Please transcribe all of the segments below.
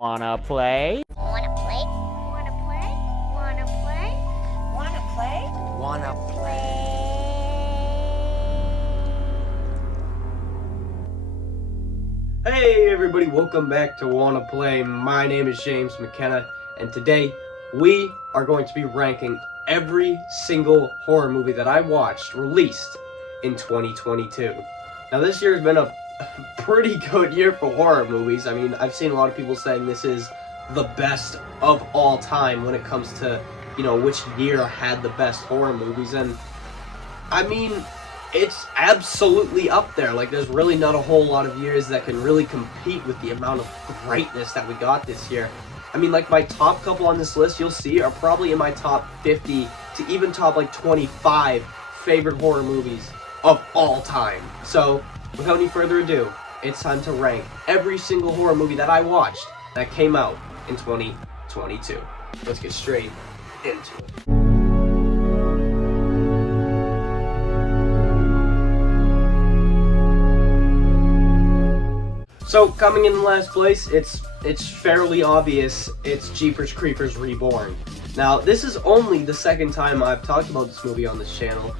Wanna play? Wanna play? Wanna play? Wanna play? Wanna play? Wanna play? Hey everybody, welcome back to Wanna Play. My name is James McKenna, and today we are going to be ranking every single horror movie that I watched released in 2022. Now this year has been a pretty good year for horror movies. I mean, I've seen a lot of people saying this is the best of all time when it comes to, which year had the best horror movies, and I mean, it's absolutely up there. Like, there's really not a whole lot of years that can really compete with the amount of greatness that we got this year. I mean, like, my top couple on this list, you'll see, are probably in my top 50 to even top, 25 favorite horror movies of all time. So, without any further ado, it's time to rank every single horror movie that I watched that came out in 2022. Let's get straight into it. So, coming in last place, it's fairly obvious, it's Jeepers Creepers Reborn. Now, this is only the second time I've talked about this movie on this channel,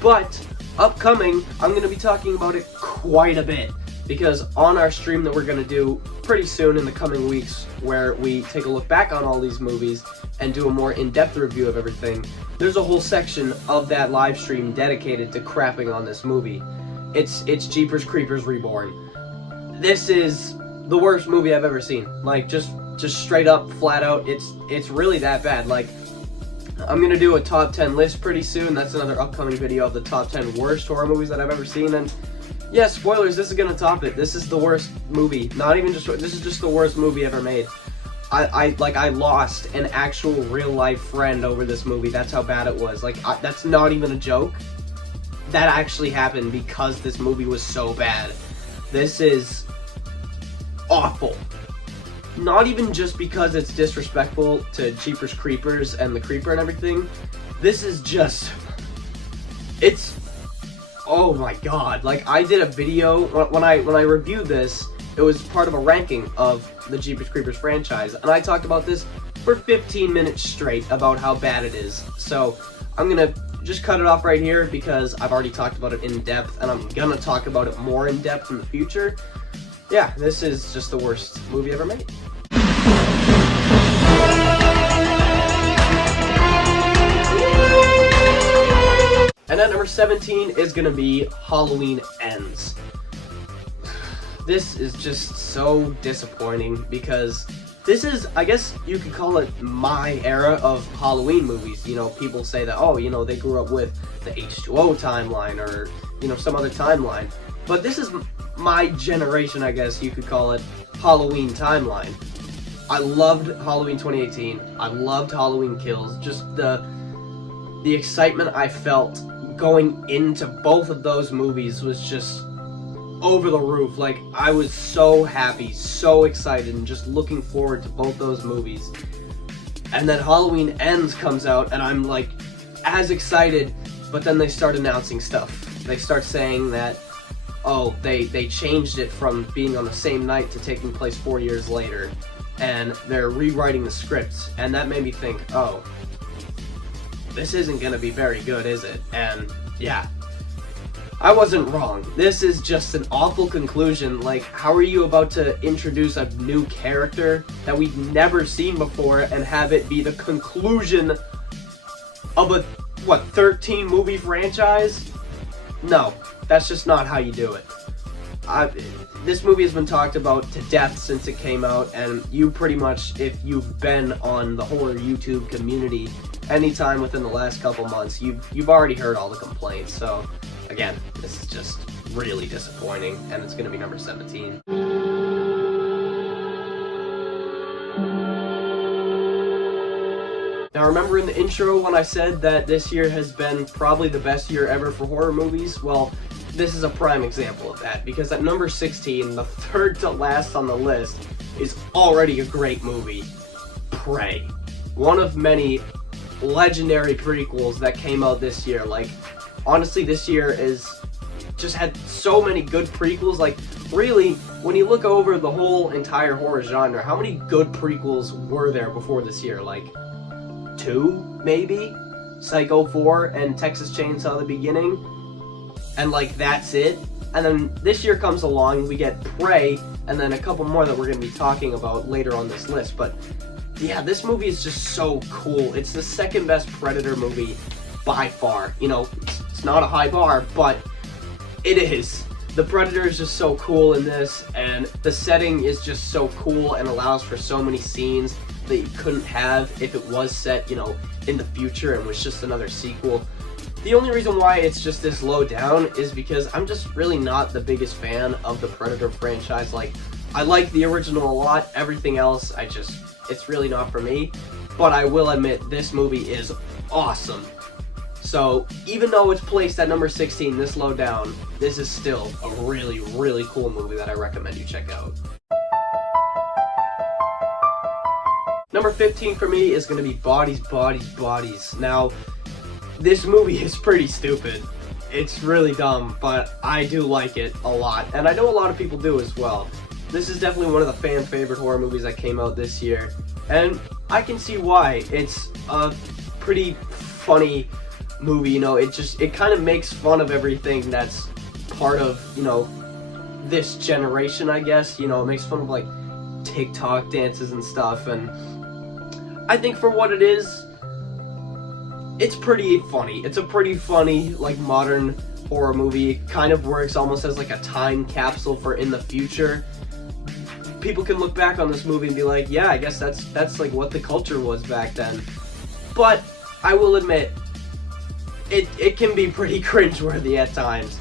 but upcoming, I'm going to be talking about it quite a bit, because on our stream that we're going to do pretty soon in the coming weeks, where we take a look back on all these movies and do a more in-depth review of everything, there's a whole section of that live stream dedicated to crapping on this movie. It's Jeepers Creepers Reborn. This is the worst movie I've ever seen. Like, just straight up, flat out, it's really that bad. Like, I'm gonna do a top 10 list pretty soon. That's another upcoming video of the top 10 worst horror movies that I've ever seen, and yeah, spoilers, this is gonna top it. This is the worst movie. Not even just, this is just the worst movie ever made. I lost an actual real life friend over this movie. That's how bad it was. Like, that's not even a joke. That actually happened because this movie was so bad. This is awful. Not even just because it's disrespectful to Jeepers Creepers and the Creeper and everything. This is just, it's, oh my god. Like, I did a video when I reviewed this. It was part of a ranking of the Jeepers Creepers franchise, and I talked about this for 15 minutes straight about how bad it is. So I'm gonna just cut it off right here because I've already talked about it in depth, and I'm gonna talk about it more in depth in the future. Yeah, this is just the worst movie ever made. And at number 17 is gonna be Halloween Ends. This is just so disappointing because this is, I guess you could call it my era of Halloween movies. People say that, oh, they grew up with the H2O timeline or, some other timeline. But this is my generation, I guess you could call it, Halloween timeline. I loved Halloween 2018. I loved Halloween Kills. Just the excitement I felt going into both of those movies was just over the roof. Like, I was so happy, so excited, and just looking forward to both those movies. And then Halloween Ends comes out, and I'm like, as excited, but then they start announcing stuff. They start saying that, oh, they changed it from being on the same night to taking place 4 years later, and they're rewriting the scripts, and that made me think, oh, this isn't gonna be very good, is it? And yeah, I wasn't wrong. This is just an awful conclusion. Like, how are you about to introduce a new character that we've never seen before and have it be the conclusion of a, 13 movie franchise? No, that's just not how you do it. This movie has been talked about to death since it came out, and you pretty much, if you've been on the horror YouTube community anytime within the last couple months, you've already heard all the complaints. So again, this is just really disappointing, and it's going to be number 17. Now, remember in the intro when I said that this year has been probably the best year ever for horror movies? Well, this is a prime example of that, because at number 16, the third to last on the list, is already a great movie, Prey. One of many legendary prequels that came out this year. Like, honestly, this year is just had so many good prequels. Like, really, when you look over the whole entire horror genre, how many good prequels were there before this year? Like, 2, maybe? Psycho 4 and Texas Chainsaw the Beginning? And like, that's it? And then this year comes along, we get Prey, and then a couple more that we're going to be talking about later on this list. But yeah, this movie is just so cool. It's the second best Predator movie by far. You know, it's not a high bar, but it is. The Predator is just so cool in this, and the setting is just so cool and allows for so many scenes that you couldn't have if it was set, you know, in the future and was just another sequel. The only reason why it's just this low down is because I'm just really not the biggest fan of the Predator franchise. Like, I like the original a lot, everything else, it's really not for me. But I will admit, this movie is awesome. So, even though it's placed at number 16 this low down, this is still a really, really cool movie that I recommend you check out. Number 15 for me is going to be Bodies, Bodies, Bodies. Now, this movie is pretty stupid. It's really dumb, but I do like it a lot, and I know a lot of people do as well. This is definitely one of the fan favorite horror movies that came out this year, and I can see why. It's a pretty funny movie, you know, it kind of makes fun of everything that's part of, you know, this generation, I guess. You know, it makes fun of like TikTok dances and stuff, and I think for what it is, it's pretty funny. It's a pretty funny, like, modern horror movie. It kind of works almost as like a time capsule for in the future. People can look back on this movie and be like, yeah, I guess that's like what the culture was back then. But I will admit, it can be pretty cringeworthy at times.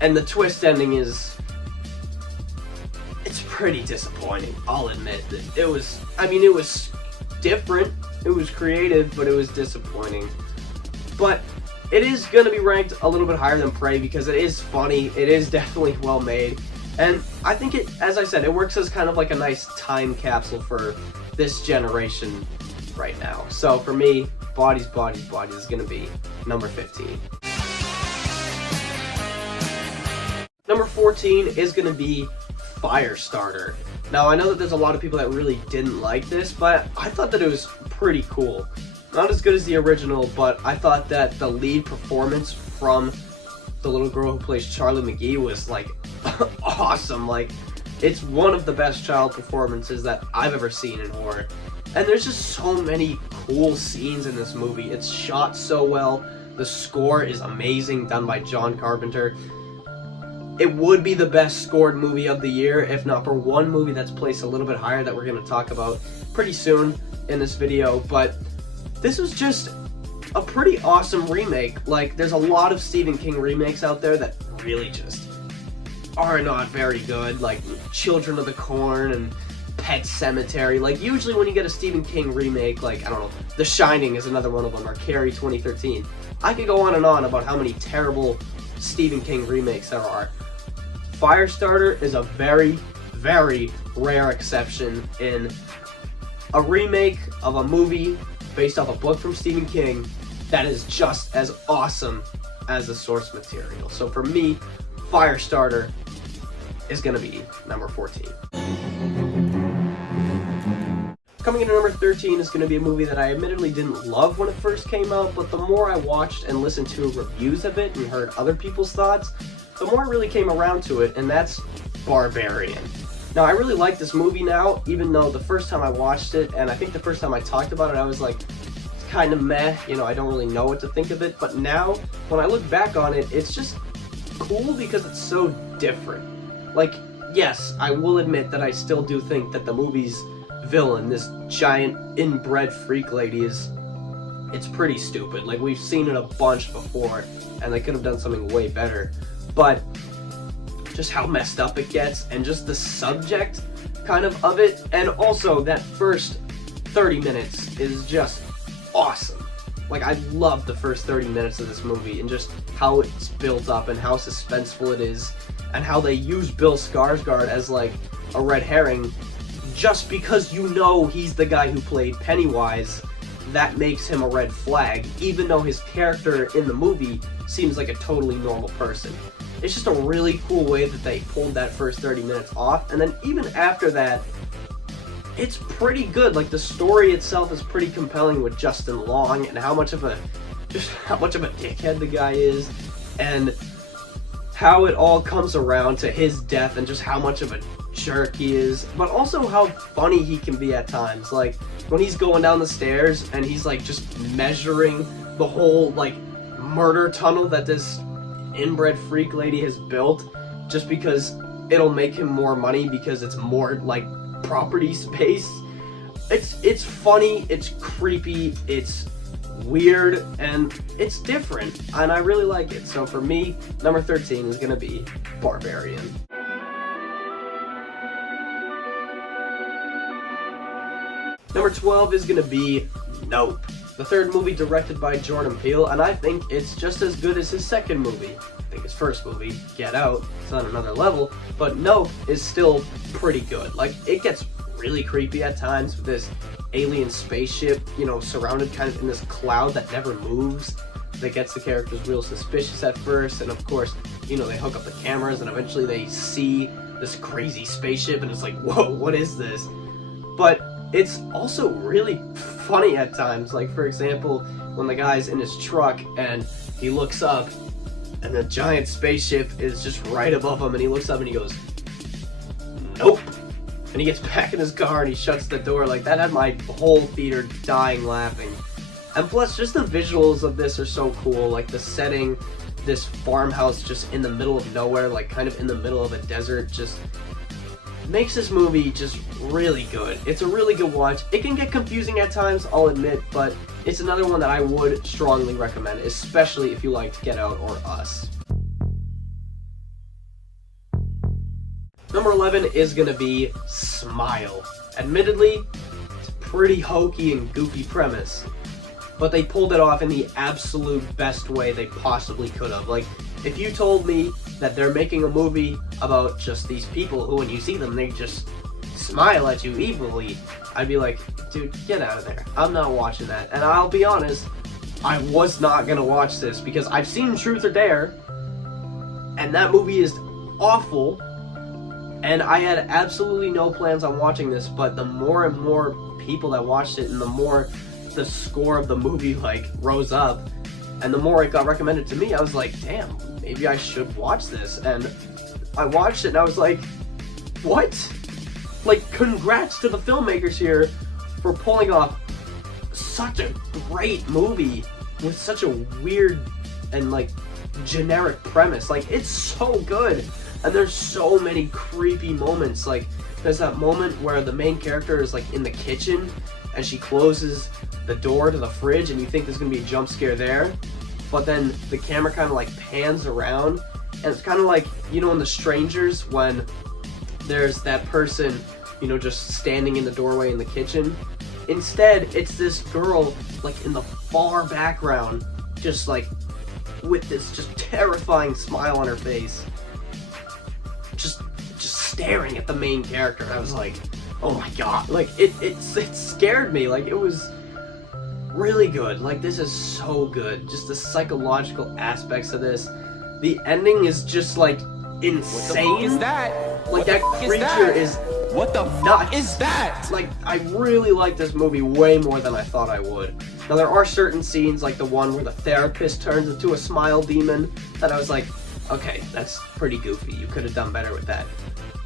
And the twist ending it's pretty disappointing, I'll admit. It was different, it was creative, but it was disappointing. But it is going to be ranked a little bit higher than Prey because it is funny, it is definitely well made, and I think it, as I said, it works as kind of like a nice time capsule for this generation right now. So for me, Bodies, Bodies, Bodies is going to be number 15. Number 14 is going to be Firestarter. Now, I know that there's a lot of people that really didn't like this, but I thought that it was pretty cool. Not as good as the original, but I thought that the lead performance from the little girl who plays Charlie McGee was, like, awesome. Like, it's one of the best child performances that I've ever seen in horror. And there's just so many cool scenes in this movie. It's shot so well. The score is amazing, done by John Carpenter. It would be the best scored movie of the year, if not for one movie that's placed a little bit higher that we're going to talk about pretty soon in this video. But this was just a pretty awesome remake. Like, there's a lot of Stephen King remakes out there that really just are not very good, like Children of the Corn and Pet Sematary. Like, usually when you get a Stephen King remake, like, I don't know, The Shining is another one of them, or Carrie 2013. I could go on and on about how many terrible Stephen King remakes there are. Firestarter is a very, very rare exception in a remake of a movie based off a book from Stephen King that is just as awesome as the source material. So for me, Firestarter is going to be number 14. Coming in at number 13 is going to be a movie that I admittedly didn't love when it first came out, but the more I watched and listened to reviews of it and heard other people's thoughts, the more I really came around to it, and that's Barbarian. Now, I really like this movie now, even though the first time I watched it, and I think the first time I talked about it, I was like, it's kind of meh, you know, I don't really know what to think of it, but now, when I look back on it, it's just cool because it's so different. Like, yes, I will admit that I still do think that the movie's villain, this giant inbred freak lady, it's pretty stupid. Like, we've seen it a bunch before, and they could have done something way better. But just how messed up it gets, and just the subject kind of it, and also that first 30 minutes is just awesome. Like, I love the first 30 minutes of this movie, and just how it's built up, and how suspenseful it is, and how they use Bill Skarsgård as, like, a red herring, just because you know he's the guy who played Pennywise. That makes him a red flag, even though his character in the movie seems like a totally normal person. it's just a really cool way that they pulled that first 30 minutes off. And then even after that, it's pretty good. Like, the story itself is pretty compelling with Justin Long and how much of a dickhead the guy is, and how it all comes around to his death, and just how much of a jerk he is, but also how funny he can be at times. Like, when he's going down the stairs and he's like just measuring the whole like murder tunnel that this inbred freak lady has built, just because it'll make him more money because it's more like property space. It's funny, it's creepy, it's weird, and it's different, and I really like it. So for me, number 13 is gonna be Barbarian. Number 12 is gonna be Nope, the third movie directed by Jordan Peele, and I think it's just as good as his second movie. I think his first movie, Get Out, it's on another level, but Nope is still pretty good. Like, it gets really creepy at times with this alien spaceship, you know, surrounded kind of in this cloud that never moves, that gets the characters real suspicious at first, and of course, you know, they hook up the cameras and eventually they see this crazy spaceship and it's like, whoa, what is this? But it's also really funny at times. Like, for example, when the guy's in his truck and he looks up and the giant spaceship is just right above him, and he looks up and he goes, nope. And he gets back in his car and he shuts the door. Like, that had my whole theater dying laughing. And plus, just the visuals of this are so cool. Like, the setting, this farmhouse just in the middle of nowhere, like kind of in the middle of a desert, just makes this movie just really good. It's a really good watch. It can get confusing at times, I'll admit, but it's another one that I would strongly recommend, especially if you liked Get Out or Us. Number 11 is gonna be Smile. Admittedly, it's a pretty hokey and goofy premise, but they pulled it off in the absolute best way they possibly could have. Like, if you told me that they're making a movie about just these people who, when you see them, they just smile at you evilly, I'd be like, dude, get out of there. I'm not watching that. And I'll be honest, I was not gonna watch this because I've seen Truth or Dare, and that movie is awful, and I had absolutely no plans on watching this, but the more and more people that watched it, and the more the score of the movie like rose up, and the more it got recommended to me, I was like, damn, maybe I should watch this. And I watched it and I was like, what? Like, congrats to the filmmakers here for pulling off such a great movie with such a weird and like generic premise. Like, it's so good, and there's so many creepy moments. Like, there's that moment where the main character is like in the kitchen and she closes the door to the fridge and you think there's gonna be a jump scare there, but then the camera kind of like pans around, and it's kind of like, you know, in The Strangers when there's that person, you know, just standing in the doorway in the kitchen. Instead, it's this girl like in the far background, just like with this just terrifying smile on her face, just staring at the main character. And I was like, oh my god, like it scared me. Like, it was really good. Like, this is so good. Just the psychological aspects of this. The ending is just like insane. What the fuck is that? Like, that creature is what the nuts. fuck is that? Like, I really like this movie way more than I thought I would. Now, there are certain scenes, like the one where the therapist turns into a smile demon, that I was like, okay, that's pretty goofy. You could have done better with that.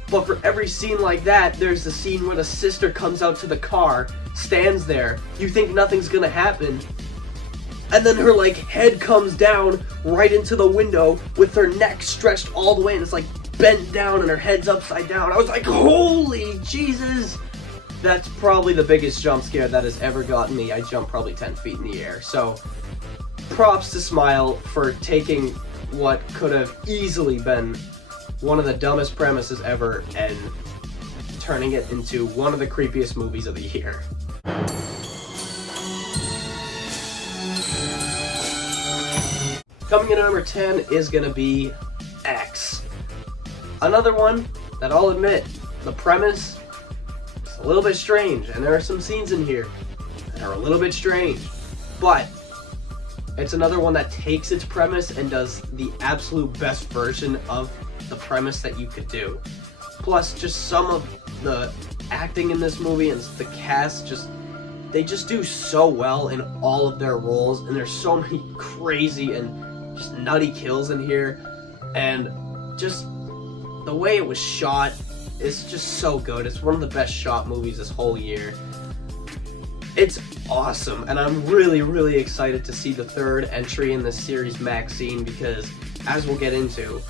But for every scene like that, there's the scene where the sister comes out to the car, stands there, you think nothing's gonna happen, and then her like head comes down right into the window with her neck stretched all the way, and it's like bent down and her head's upside down. I was like, holy Jesus! That's probably the biggest jump scare that has ever gotten me. I jumped probably 10 feet in the air. So, props to Smile for taking what could have easily been one of the dumbest premises ever and turning it into one of the creepiest movies of the year. Coming in at number 10 is gonna be X. Another one that I'll admit, the premise is a little bit strange, and there are some scenes in here that are a little bit strange, but It's another one that takes its premise and does the absolute best version of the premise that you could do. Plus, just some of the acting in this movie and the cast, they just do so well in all of their roles, and there's so many crazy and just nutty kills in here, and just the way it was shot is just so good. It's one of the best shot movies this whole year. It's awesome, and I'm really, really excited to see the third entry in this series, Maxine, because, as we'll get into,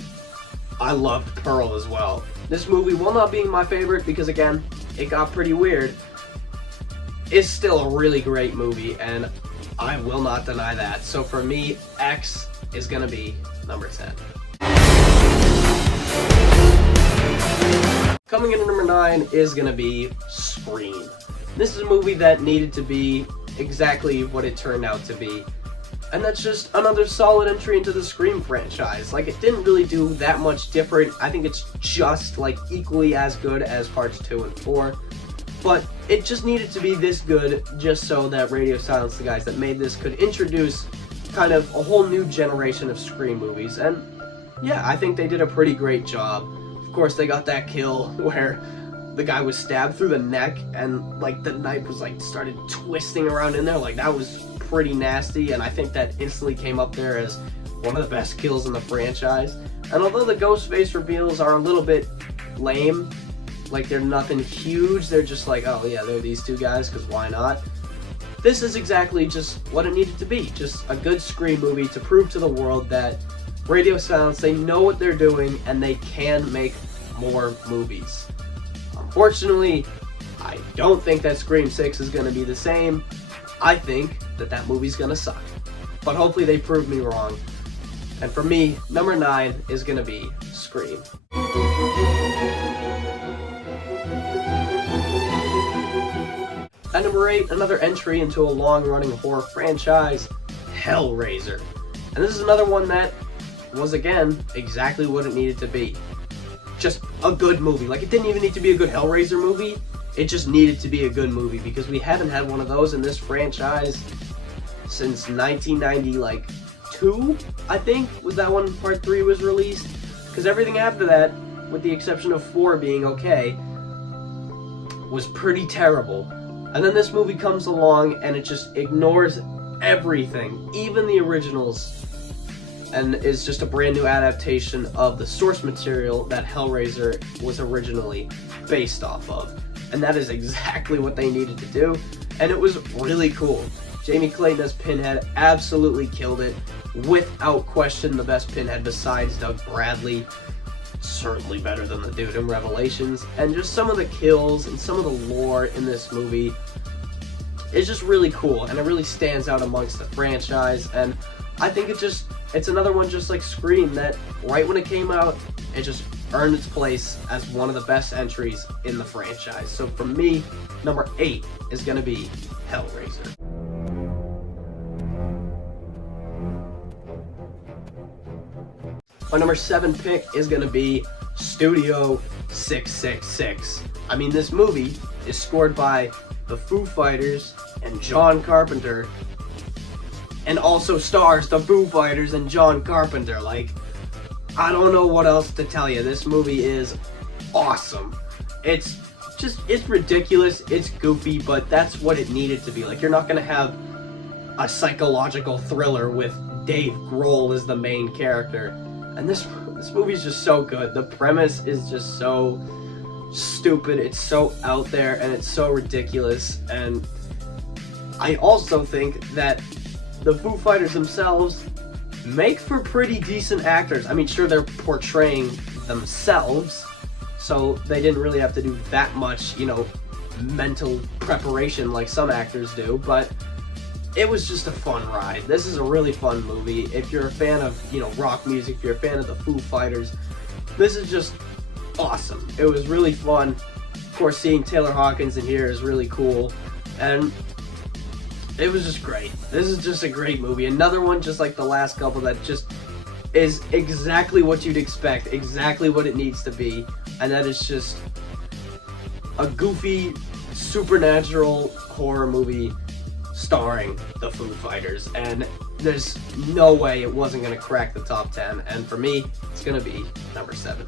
I loved Pearl as well. This movie, while not being my favorite, because again, it got pretty weird, is still a really great movie, and I will not deny that. So for me, X is gonna be number 10. Coming in at number 9 is gonna be Scream. This is a movie that needed to be exactly what it turned out to be. And that's just another solid entry into the Scream franchise. Like, it didn't really do that much different. I think it's just, like, equally as good as parts 2 and 4. But it just needed to be this good just so that Radio Silence, the guys that made this, could introduce kind of a whole new generation of Scream movies. And yeah, I think they did a pretty great job. Of course, they got that kill where the guy was stabbed through the neck and, like, the knife was, like, started twisting around in there. Like, that was pretty nasty, and I think that instantly came up there as one of the best kills in the franchise. And although the ghost face reveals are a little bit lame, like, they're nothing huge, they're just like, oh yeah, they're these two guys, because why not? This is exactly just what it needed to be. Just a good Scream movie to prove to the world that Radio Silence, they know what they're doing, and they can make more movies. Unfortunately, I don't think that Scream 6 is going to be the same. I think that that movie's going to suck. But hopefully they prove me wrong. And for me, number 9 is going to be Scream. At number 8, another entry into a long-running horror franchise, Hellraiser. And this is another one that was, again, exactly what it needed to be. Just a good movie. Like, it didn't even need to be a good Hellraiser movie. It just needed to be a good movie, because we haven't had one of those in this franchise since 1992, I think, was that when Part 3 was released. Because everything after that, with the exception of 4 being okay, was pretty terrible. And then this movie comes along and it just ignores everything, even the originals, and is just a brand new adaptation of the source material that Hellraiser was originally based off of. And that is exactly what they needed to do, and it was really cool. Jamie Clayton as Pinhead absolutely killed it, without question the best Pinhead besides Doug Bradley. Certainly better than the dude in Revelations. And just some of the kills and some of the lore in this movie is just really cool, and it really stands out amongst the franchise. And I think it's another one just like Scream that right when it came out, it just earned its place as one of the best entries in the franchise. So for me, number 8 is going to be Hellraiser. My number 7 pick is going to be Studio 666. I mean, this movie is scored by the Foo Fighters and John Carpenter, and also stars the Foo Fighters and John Carpenter. Like, I don't know what else to tell you. This movie is awesome. It's ridiculous, it's goofy, but that's what it needed to be. Like, you're not gonna have a psychological thriller with Dave Grohl as the main character. And this movie is just so good. The premise is just so stupid, it's so out there, and it's so ridiculous. And I also think that the Foo Fighters themselves make for pretty decent actors. I mean, sure, they're portraying themselves, so they didn't really have to do that much, mental preparation like some actors do, but it was just a fun ride. This is a really fun movie. If you're a fan of, rock music, if you're a fan of the Foo Fighters, this is just awesome. It was really fun. Of course, seeing Taylor Hawkins in here is really cool, and it was just great. This is just a great movie. Another one just like the last couple that just is exactly what you'd expect, exactly what it needs to be, and that is just a goofy, supernatural horror movie starring the Foo Fighters. And there's no way it wasn't going to crack the top 10, and for me, it's going to be number 7.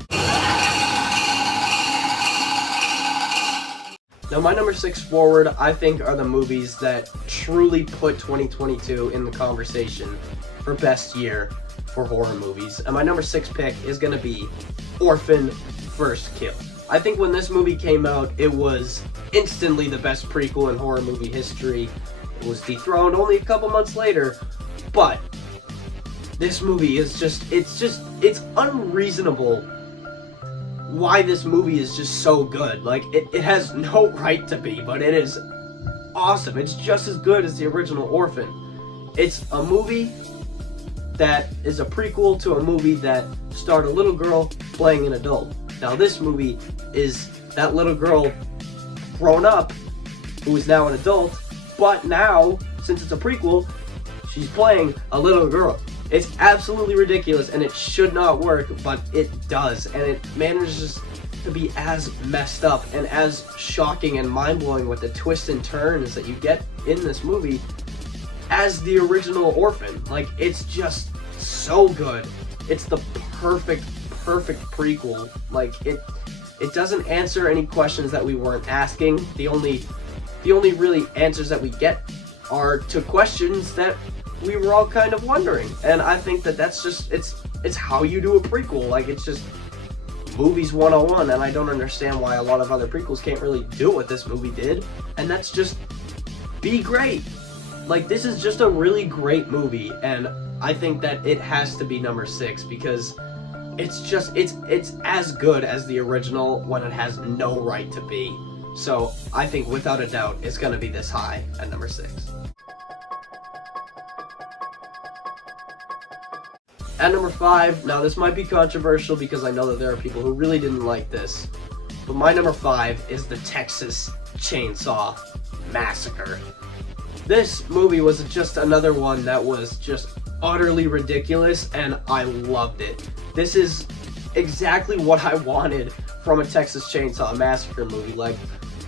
Now, my number 6 forward, I think, are the movies that truly put 2022 in the conversation for best year for horror movies. And my number 6 pick is going to be Orphan First Kill. I think when this movie came out, it was instantly the best prequel in horror movie history. It was dethroned only a couple months later, but this movie is it's unreasonable why this movie is just so good. Like, it has no right to be, but it is awesome. It's just as good as the original Orphan. It's a movie that is a prequel to a movie that starred a little girl playing an adult. Now, this movie is that little girl grown up who is now an adult, but now, since it's a prequel, she's playing a little girl. It's absolutely ridiculous, and it should not work, but it does, and it manages to be as messed up and as shocking and mind-blowing with the twists and turns that you get in this movie as the original Orphan. Like, it's just so good. It's the perfect prequel. Like, it doesn't answer any questions that we weren't asking. The only really answers that we get are to questions that we were all kind of wondering. And I think that that's just, it's how you do a prequel. Like, it's just movies 101, and I don't understand why a lot of other prequels can't really do what this movie did, and that's just be great. Like, this is just a really great movie, and I think that it has to be number 6 because it's as good as the original when it has no right to be. So I think without a doubt it's gonna be this high at number 6. At number 5, now this might be controversial because I know that there are people who really didn't like this, but my number 5 is the Texas Chainsaw Massacre. This movie was just another one that was just utterly ridiculous, and I loved it. This is exactly what I wanted from a Texas Chainsaw Massacre movie. Like,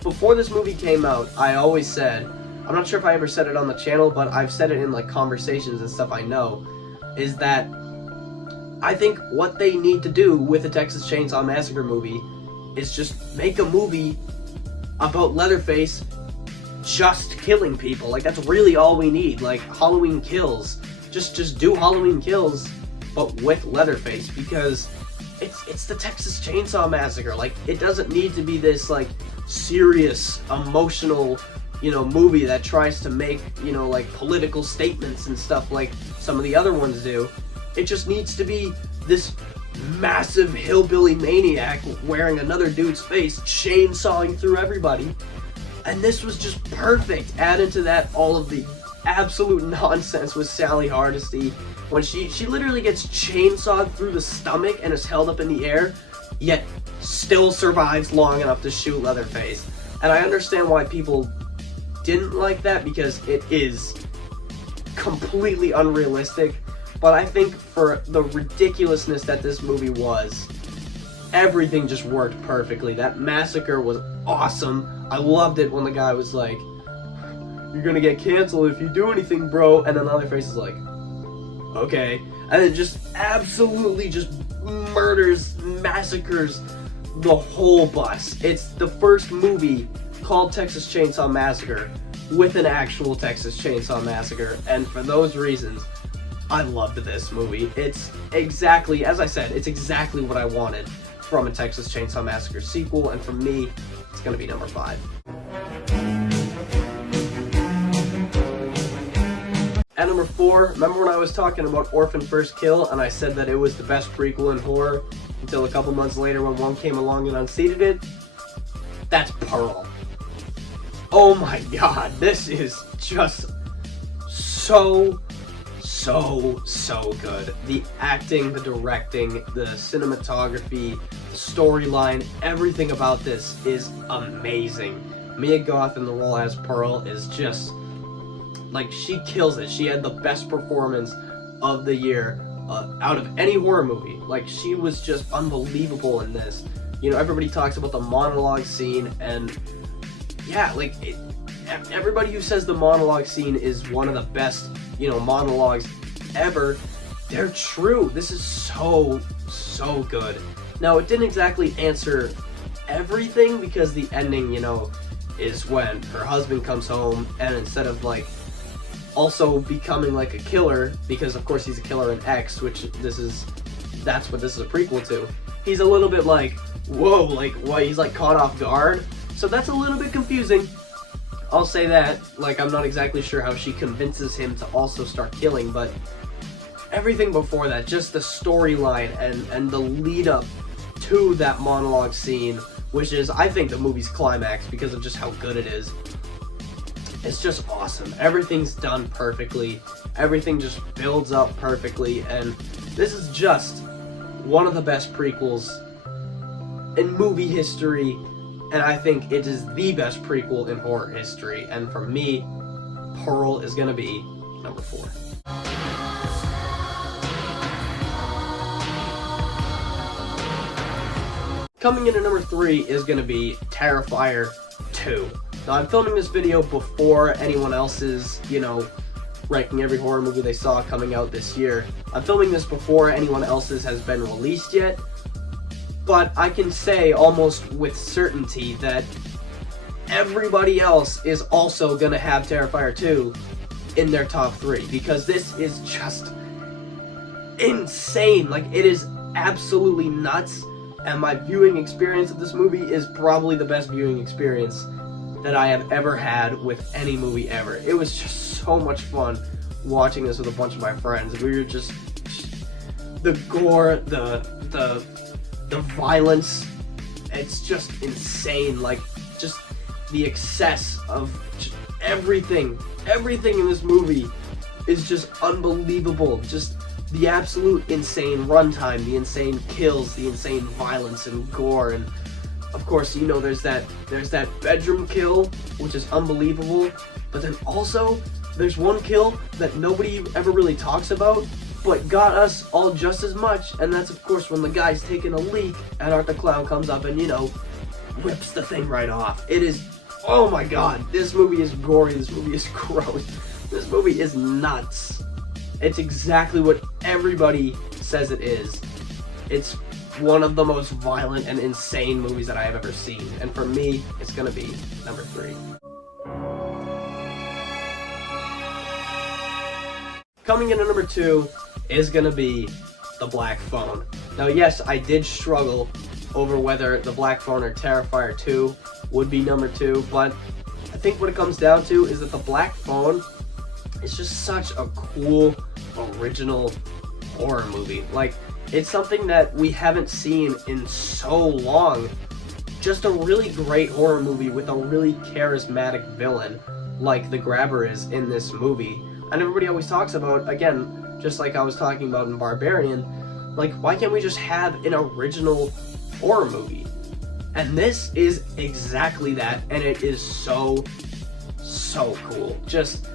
before this movie came out, I always said, I'm not sure if I ever said it on the channel, but I've said it in like conversations and stuff I know, is that I think what they need to do with a Texas Chainsaw Massacre movie is just make a movie about Leatherface just killing people. Like, that's really all we need. Like, Halloween Kills. Just do Halloween Kills, but with Leatherface, because it's the Texas Chainsaw Massacre. Like, it doesn't need to be this, like, serious, emotional, movie that tries to make, like, political statements and stuff like some of the other ones do. It just needs to be this massive hillbilly maniac wearing another dude's face, chainsawing through everybody. And this was just perfect. Add into that all of the absolute nonsense with Sally Hardesty when she literally gets chainsawed through the stomach and is held up in the air, yet still survives long enough to shoot Leatherface. And I understand why people didn't like that, because it is completely unrealistic. But I think for the ridiculousness that this movie was, everything just worked perfectly. That massacre was awesome. I loved it when the guy was like, "You're gonna get canceled if you do anything, bro." And then Leatherface is like, "Okay." And it just absolutely just murders, massacres the whole bus. It's the first movie called Texas Chainsaw Massacre with an actual Texas Chainsaw Massacre. And for those reasons, I loved this movie. It's exactly, as I said, it's exactly what I wanted from a Texas Chainsaw Massacre sequel, and for me, it's gonna be number 5. At number 4, remember when I was talking about Orphan First Kill and I said that it was the best prequel in horror until a couple months later when one came along and unseated it? That's Pearl. Oh my god, this is just so good. The acting, the directing, the cinematography, the storyline, everything about this is amazing. Mia Goth in the role as Pearl is just, like, she kills it. She had the best performance of the year out of any horror movie. Like, she was just unbelievable in this. Everybody talks about the monologue scene, and yeah, like, everybody who says the monologue scene is one of the best, monologues ever, they're true. This is so good. Now, it didn't exactly answer everything, because the ending, is when her husband comes home, and instead of like also becoming like a killer, because of course he's a killer in X, which that's what this is a prequel to, he's a little bit like, whoa, like why he's like caught off guard. So that's a little bit confusing, I'll say that. Like, I'm not exactly sure how she convinces him to also start killing, but everything before that, just the storyline and the lead up to that monologue scene, which is, I think, the movie's climax because of just how good it is. It's just awesome. Everything's done perfectly. Everything just builds up perfectly, and this is just one of the best prequels in movie history, and I think it is the best prequel in horror history, and for me, Pearl is gonna be number 4. Coming in at number 3 is going to be Terrifier 2. Now, I'm filming this video before anyone else is, ranking every horror movie they saw coming out this year. I'm filming this before anyone else's has been released yet, but I can say almost with certainty that everybody else is also going to have Terrifier 2 in their top 3, because this is just insane. Like, it is absolutely nuts. And my viewing experience of this movie is probably the best viewing experience that I have ever had with any movie ever. It was just so much fun watching this with a bunch of my friends. We were just the gore, the violence, it's just insane. Like, just the excess of just everything in this movie is just unbelievable. Just the absolute insane runtime, the insane kills, the insane violence and gore, and of course, there's that bedroom kill, which is unbelievable, but then also, there's one kill that nobody ever really talks about, but got us all just as much, and that's of course when the guy's taking a leak, and Art the Clown comes up and, rips the thing right off. It is, oh my god, this movie is gory, this movie is gross, this movie is nuts. It's exactly what everybody says it is. It's one of the most violent and insane movies that I have ever seen. And for me, it's gonna be number 3. Coming in at number 2 is gonna be The Black Phone. Now, yes, I did struggle over whether The Black Phone or Terrifier 2 would be number 2, but I think what it comes down to is that The Black Phone is just such a cool, original horror movie. Like, it's something that we haven't seen in so long. Just a really great horror movie with a really charismatic villain like the Grabber is in this movie. And everybody always talks about, again, just like I was talking about in Barbarian, like, why can't we just have an original horror movie? And this is exactly that, and it is so cool. Just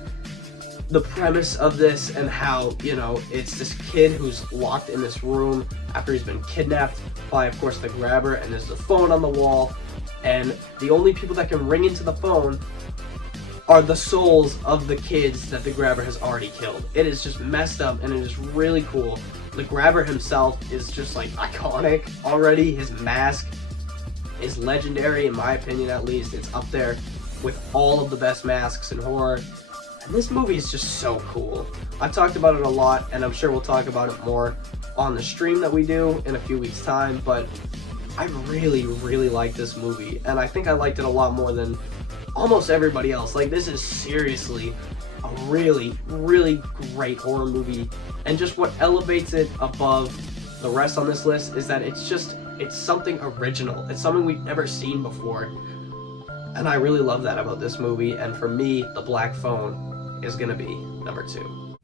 the premise of this and how, it's this kid who's locked in this room after he's been kidnapped by, of course, the Grabber, and there's the phone on the wall, and the only people that can ring into the phone are the souls of the kids that the Grabber has already killed. It is just messed up, and it is really cool. The Grabber himself is just, like, iconic already. His mask is legendary, in my opinion at least. It's up there with all of the best masks in horror. And this movie is just so cool. I've talked about it a lot, and I'm sure we'll talk about it more on the stream that we do in a few weeks' time, but I really, really like this movie, and I think I liked it a lot more than almost everybody else. Like, this is seriously a really, really great horror movie, and just what elevates it above the rest on this list is that it's something original. It's something we've never seen before, and I really love that about this movie, and for me, The Black Phone is gonna be number 2.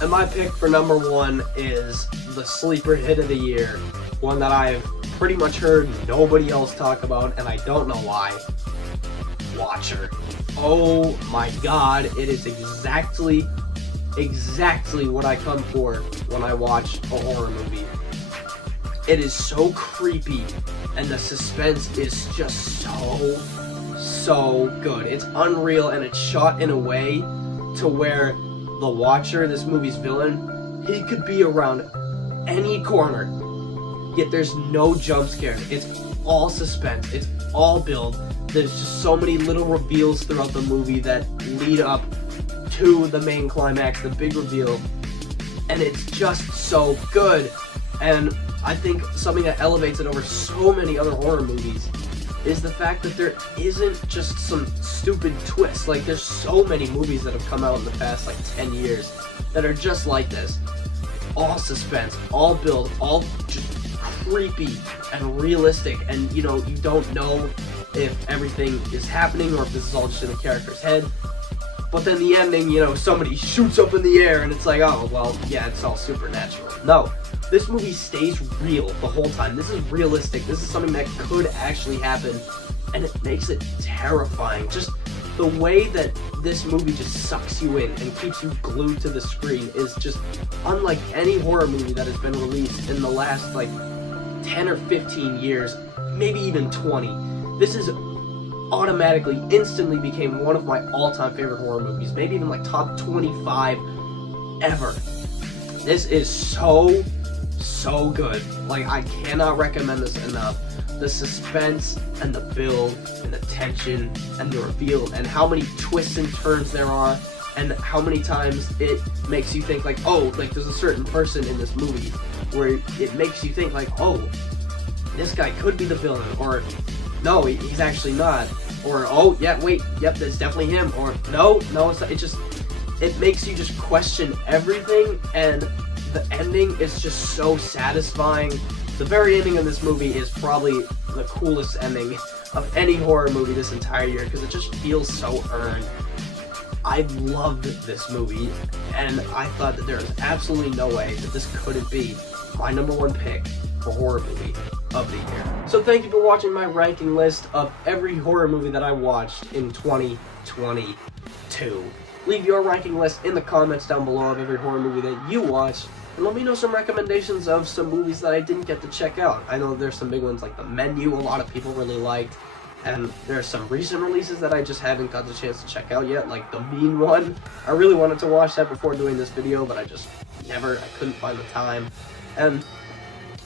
And my pick for number 1 is the sleeper hit of the year, one that I've pretty much heard nobody else talk about, and I don't know why. Watcher. Oh my god, it is exactly what I come for when I watch a horror movie. It is so creepy and the suspense is just so good. It's unreal, and it's shot in a way to where the watcher, this movie's villain, he could be around any corner, yet there's no jump scare. It's all suspense. It's all build. There's just so many little reveals throughout the movie that lead up to the main climax, the big reveal, and it's just so good. And I think something that elevates it over so many other horror movies is the fact that there isn't just some stupid twist. Like, there's so many movies that have come out in the past like 10 years that are just like this. All suspense, all build, all just creepy and realistic, and you know, you don't know if everything is happening or if this is all just in the character's head. But then the ending, you know, somebody shoots up in the air and it's like, oh, well, yeah, it's all supernatural. No, this movie stays real the whole time. This is realistic. This is something that could actually happen, and it makes it terrifying. Just the way that this movie just sucks you in and keeps you glued to the screen is just unlike any horror movie that has been released in the last, like, 10 or 15 years, maybe even 20. This is automatically, instantly became one of my all-time favorite horror movies, maybe even like top 25 ever. This is so good. Like, I cannot recommend this enough. The suspense and the build and the tension and the reveal and how many twists and turns there are and how many times it makes you think like, oh, like there's a certain person in this movie where it makes you think like, oh, this guy could be the villain, or no, he's actually not, or oh yeah, wait, yep, that's definitely him, or no, it's not. It makes you just question everything, and the ending is just so satisfying. The very ending of this movie is probably the coolest ending of any horror movie this entire year, because it just feels so earned. I loved this movie, and I thought that there was absolutely no way that this couldn't be my #1 pick for horror movie of the year. So thank you for watching my ranking list of every horror movie that I watched in 2022. Leave your ranking list in the comments down below of every horror movie that you watched, and let me know some recommendations of some movies that I didn't get to check out. I know there's some big ones like The Menu a lot of people really liked, and there's some recent releases that I just haven't got the chance to check out yet, like The Mean One. I really wanted to watch that before doing this video, but I couldn't find the time. And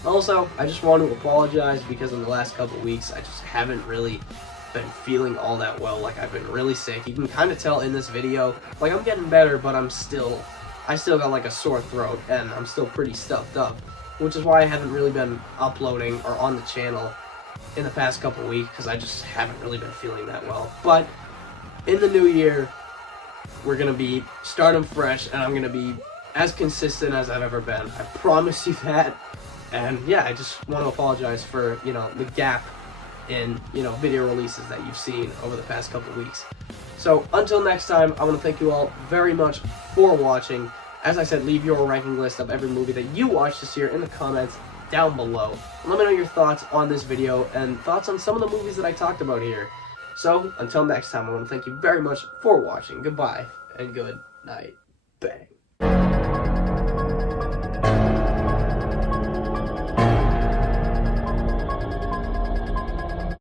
also, I just want to apologize because in the last couple weeks, I just haven't really been feeling all that well. Like, I've been really sick. You can kind of tell in this video, like, I'm getting better, but I still got like a sore throat, and I'm still pretty stuffed up, which is why I haven't really been uploading or on the channel in the past couple weeks, because I just haven't really been feeling that well. But in the new year, we're gonna be starting fresh, and I'm gonna be as consistent as I've ever been. I promise you that. And yeah, I just want to apologize for, you know, the gap in, you know, video releases that you've seen over the past couple weeks. So until next time, I want to thank you all very much for watching. As I said, leave your ranking list of every movie that you watched this year in the comments down below. And let me know your thoughts on this video and thoughts on some of the movies that I talked about here. So until next time, I want to thank you very much for watching. Goodbye and good night. Bang.